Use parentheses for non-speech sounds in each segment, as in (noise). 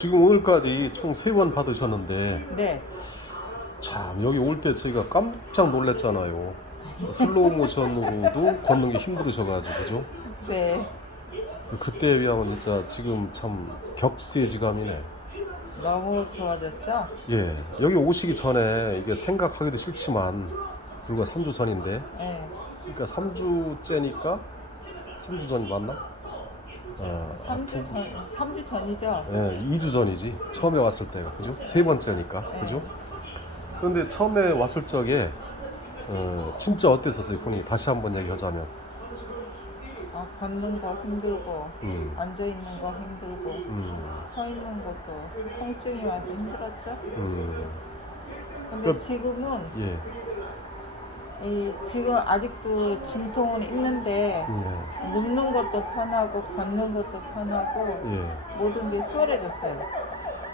지금 오늘까지 총 세 번 받으셨는데 네. 참 여기 올 때 저희가 깜짝 놀랐잖아요. 슬로우 모션으로도 걷는 게 힘들으셔가지고 그죠? 네. 그때에 비하면 진짜 지금 참 격세지감이네. 너무 좋아졌죠? 예, 여기 오시기 전에 이게 생각하기도 싫지만 불과 3주 전인데 네. 그러니까 3주째니까 3주 전 맞나? 어, 3주 전, 3주 전이죠? 예, 2주 전이지. 처음에 왔을 때가. 그죠? 세 번째니까. 그죠? 그런데 처음에 왔을 적에 어, 진짜 어땠었어요? 본인이 다시 한번 얘기하자면. 아, 걷는 거 힘들고, 음. 앉아 있는 거 힘들고, 음. 서 있는 것도 통증이 와서 힘들었죠? 음. 근데 그- 지금은 예. 이 지금 아직도 진통은 있는데 예. 눕는 것도 편하고 걷는 것도 편하고 예. 모든 게 수월해졌어요.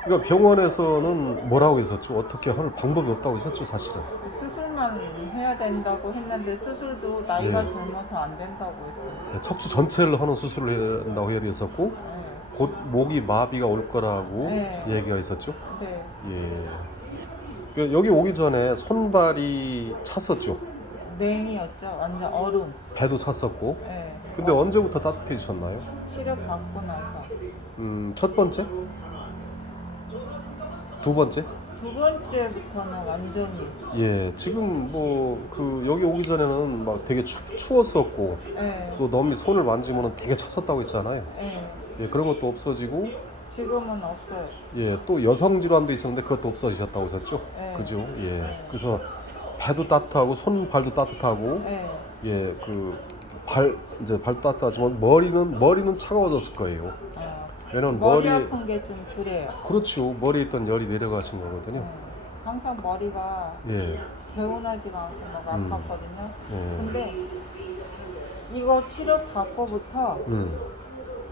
그러니까 병원에서는 뭐라고 했었죠? 어떻게 할 방법이 없다고 했었죠, 사실은. 수술만 해야 된다고 했는데 수술도 나이가 예. 젊어서 안 된다고 했어요. 예, 척추 전체를 하는 수술을 해야 된다고 해야 됐었고 네. 곧 목이 마비가 올 거라고 네. 얘기가 있었죠. 네. 예. 그 여기 오기 전에 손발이 찼었죠. 냉이었죠. 완전 얼음. 배도 찼었고. 네. 근데 언제부터 따뜻해지셨나요? 치료 받고 나서 음, 첫 번째? 두 번째? 두 번째부터는 완전히 예, 지금 뭐 그 여기 오기 전에는 막 되게 추, 추웠었고 네. 또 너미 손을 만지면 되게 찼었다고 했잖아요. 네. 예, 그런 것도 없어지고 지금은 없어요. 예, 또 여성 질환도 있었는데 그것도 없어지셨다고 했었죠. 네. 그죠? 예. 그래서 배도 따뜻하고 손 발도 따뜻하고 네. 예, 그발 이제 발도 따뜻하지만 머리는 머리는 차가워졌을 거예요. 어. 왜냐면 머리 머리 아픈 게 좀 그래요. 그렇죠. 머리에 있던 열이 내려가신 거거든요. 네. 항상 머리가 예. 개운하지가 않고 막 음. 아팠거든요. 예. 근데 이거 치료 받고부터 음.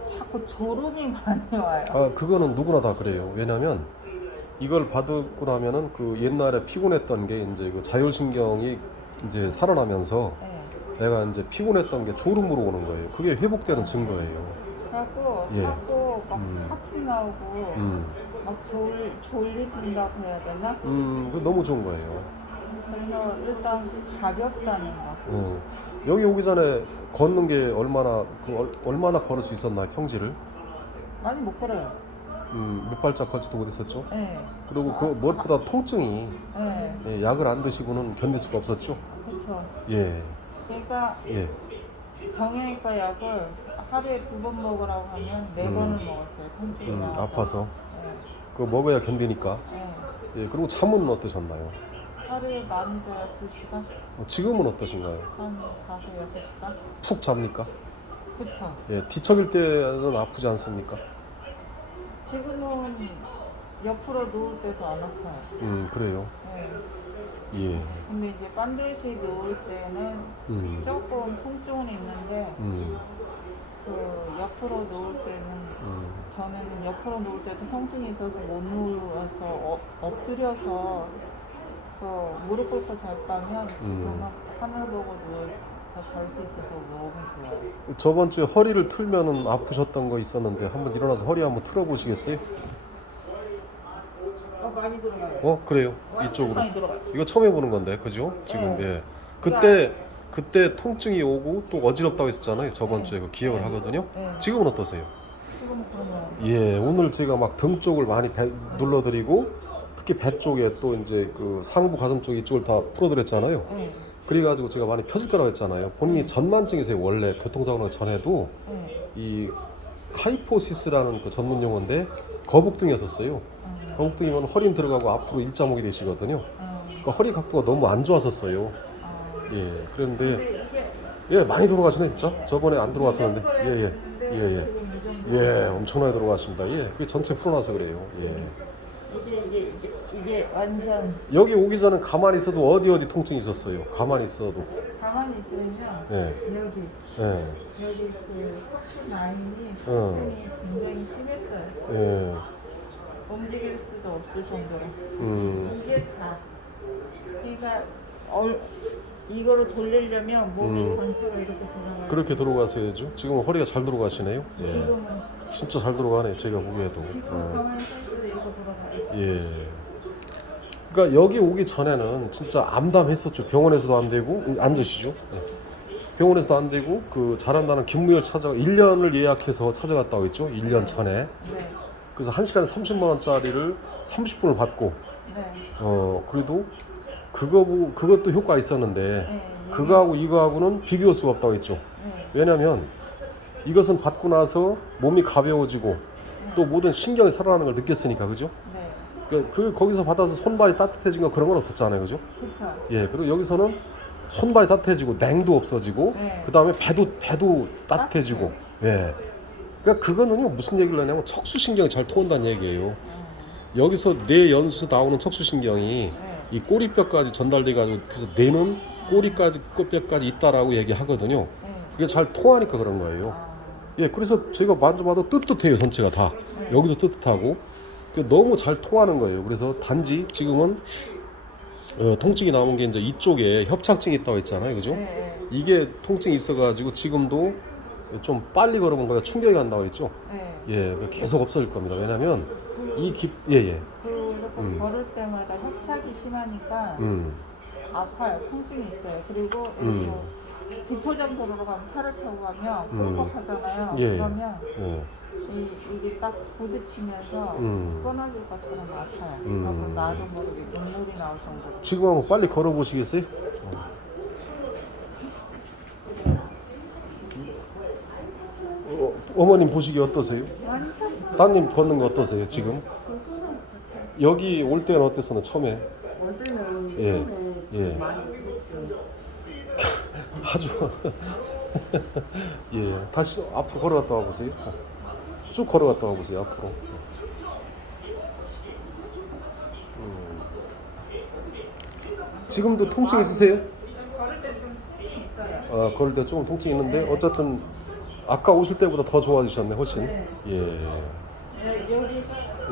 자꾸 졸음이 (laughs) 많이 와요. 아, 그거는 누구나 다 그래요. 왜냐면 이걸 받고 나면은 그 옛날에 피곤했던 게 이제 그 자율신경이 이제 살아나면서 네. 내가 이제 피곤했던 게 졸음으로 오는 거예요. 그게 회복되는 증거예요. 그래갖고 예. 자꾸 막 음. 하품 나오고 음. 막 졸, 졸린다고 해야 되나? 음, 그 너무 좋은 거예요. 그래서 일단 가볍다는 거. 음. 여기 오기 전에 걷는 게 얼마나 그 얼, 얼마나 걸을 수 있었나요? 평지를? 많이 못 걸어요. 음, 몇 발짝 걸지도 못했었죠. 네. 그리고 그 무엇보다 통증이 네. 예, 약을 안 드시고는 견딜 수가 없었죠. 그렇죠. 예, 그러니까 예. 정형외과 약을 하루에 두 번 먹으라고 하면 네 음. 번을 먹었어요. 통증이 음, 나서. 아파서 네. 그거 먹어야 견디니까. 네. 예, 그리고 잠은 어떠셨나요? 하루에 많이 자야 두 시간? 어, 지금은 어떠신가요? 한 다섯 여섯 시간? 푹 잡니까? 그쵸. 예, 뒤척일 때는 아프지 않습니까? 지금은 옆으로 누울 때도 안 아파요. 음, 그래요. 네. 예. 근데 이제 반드시 누울 때는 음, 조금 통증은 있는데 음, 그 옆으로 누울 때는 음, 전에는 옆으로 누울 때도 통증이 있어서 못 누워서 어, 엎드려서 그 무릎 꿇고 잤다면 지금은 음. 하늘 보고 누워서 잘수 있어서 너무 좋아요. 저번 주에 허리를 틀면은 아프셨던 거 있었는데 한번 일어나서 허리 한번 틀어 보시겠어요? 어 많이 들어가요. 어, 그래요. 이쪽으로. 많이 들어가요. 이거 처음 해보는 건데, 그죠? 지금 네. 예. 그때 그때 통증이 오고 또 어지럽다고 했었잖아요. 저번 네. 주에 그 기억을 네. 하거든요. 네. 지금은 어떠세요? 지금은 예, 오늘 제가 막 등 쪽을 많이 배- 눌러드리고 특히 배 쪽에 또 이제 그 상부 가슴 쪽 이쪽을 다 풀어드렸잖아요. 네. 그래가지고 제가 많이 펴질 거라고 했잖아요. 본인이 전만증이세요. 원래 교통사고 나기 전에도 네. 이 카이포시스라는 그 전문 용어인데 거북등이었었어요. 음, 거북등이면 허리 들어가고 앞으로 일자목이 되시거든요. 음, 그러니까 허리 각도가 너무 안 좋았었어요. 아. 예, 그런데 이게 예 많이 들어가시네 진짜. 저번에 안 들어갔었는데 예예 예, 예, 예. 지금 이 정도. 예, 엄청나게 들어가십니다. 예, 그게 전체 풀어놔서 그래요. 예. 이게 이게 이게, 완전 여기 오기 전에 가만히 있어도 어디 어디 통증이 있었어요. 가만히 있어도. 가만히 있으면요. 예, 여기 예, 여기 그 척추 라인이 어. 통증이 굉장히 심했어요. 예. 움직일 수도 없을 정도로. 음, 이게 다. 그러니까 얼, 이거를 돌리려면 몸이 음. 전체가 이렇게 돌아가요. 그렇게 들어가셔야죠. 지금은 허리가 잘 들어가시네요. 예. 지금은 진짜 잘 들어가네. 제가 보기에도. 지금. 가만히 있어도 이렇게 돌아가요. 예. 그러니까 여기 오기 전에는 진짜 암담했었죠. 병원에서도 안 되고 앉으시죠. 예. 병원에서도 안 되고 그 잘한다는 김무열 찾아가 1년을 예약해서 찾아갔다고 했죠. 1년 전에. 네, 그래서 1시간에 30만 원짜리를 30분을 받고 네, 어 그래도 그거 보고 그것도 효과 있었는데 네. 그거하고 이거하고는 비교할 수가 없다고 했죠. 네, 왜냐면 이것은 받고 나서 몸이 가벼워지고 또 모든 신경이 살아나는 걸 느꼈으니까 그죠? 네, 그, 그 거기서 받아서 손발이 따뜻해진 거 그런 건 없었잖아요, 그죠? 그렇죠. 예, 그리고 여기서는 손발이 따뜻해지고 냉도 없어지고 네. 그 다음에 배도 배도 따뜻해지고 예. 그러니까 그거는요 무슨 얘기를 하냐면 척수신경이 잘 통한다는 얘기예요. 음, 여기서 뇌 연수에서 나오는 척수신경이 네, 이 꼬리뼈까지 전달돼 가지고 그래서 뇌는 꼬리까지 꼬뼈까지 있다라고 얘기하거든요. 네. 그게 잘 통하니까 그런 거예요. 아, 예, 그래서 제가 만져봐도 뜨뜻해요 전체가 다. 네. 여기도 뜨뜻하고 그 너무 잘 통하는 거예요. 그래서 단지 지금은 어, 통증이 남은 게 이제 이쪽에 협착증이 있다고 했잖아요, 그죠? 네, 네, 이게 통증이 있어가지고 지금도 좀 빨리 걸으면 거기가 충격이 간다고 그랬죠. 네. 예, 그 계속 없어질 겁니다. 왜냐면 이 깁, 예, 예, 그 이렇게 음. 걸을 때마다 협착이 심하니까 음, 아파요. 통증이 있어요. 그리고 음. 이렇게 비포장 도로로 가면 차를 타고 가면 음. 뻑뻑하잖아요. 예. 그러면 예, 이, 이게 딱 부딪히면서 음. 끊어질 것처럼 아파요. 음. 그리고 나도 모르게 눈물이 나올 정도로. 지금 한번 빨리 걸어보시겠어요? 어, 어머님 보시기 어떠세요? 완전 따님 걷는 거 어떠세요 지금? 여기 올 때는 어땠어요 처음에? 올 때는 예. 처음에 예. 많이 그랬죠. (laughs) 아주 (laughs) 예 다시 앞으로 걸어갔다 와보세요 어. 쭉 걸어갔다 와보세요 앞으로 음. 지금도 통증 있으세요? 아, 걸을 때 조금 통증이 있는데 어쨌든 아까 오실 때보다 더 좋아지셨네 훨씬 네. 예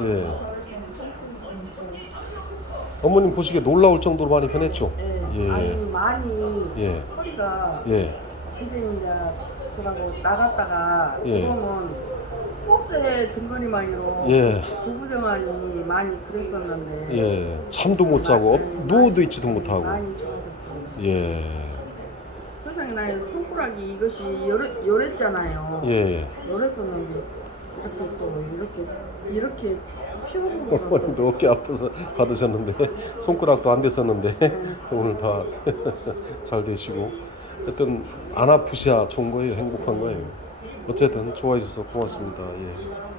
예. 어머님 보시기에 놀라울 정도로 많이 변했죠? 예. 아니 많이 예. 허리가 예. 집에 이제 저라고 나갔다가 예. 들어오면 곱새 등거리만이로 예. 부부정하니 많이 그랬었는데 예. 잠도 못 자고 업- 많이- 누워도 있지도 못하고. 많이 좋아졌어요. 예. 세상에 나의 손가락이 이것이 요랬, 요랬잖아요. 예. 요랬었는데 이렇게 또 이렇게 이렇게 어머님도 (laughs) 어깨 아파서 받으셨는데 (laughs) 손가락도 안 됐었는데 네. (laughs) 오늘 다 잘 되시고 하여튼 안 아프셔야 좋은 거예요 행복한 거예요 어쨌든 좋아해 주셔서 고맙습니다 예.